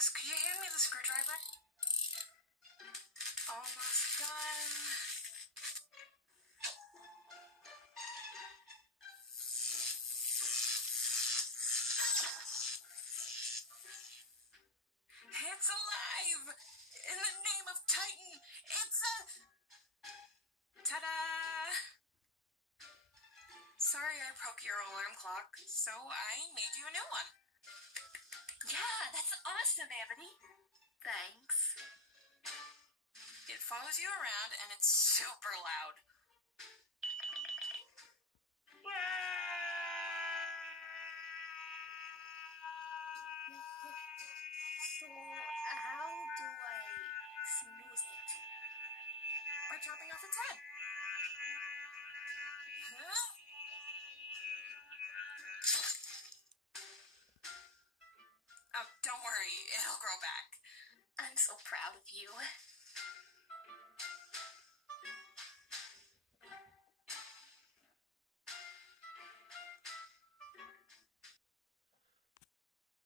Rose, could you hand me the screwdriver? Almost done. It's alive! In the name of Titan, it's a... Ta-da! Sorry I broke your alarm clock, so I made you a new one. Yeah, that's awesome, Amity. Thanks. It follows you around and it's super loud. So, how do I snooze it? By chopping off its head. Huh? Oh, don't worry, it'll grow back. I'm so proud of you.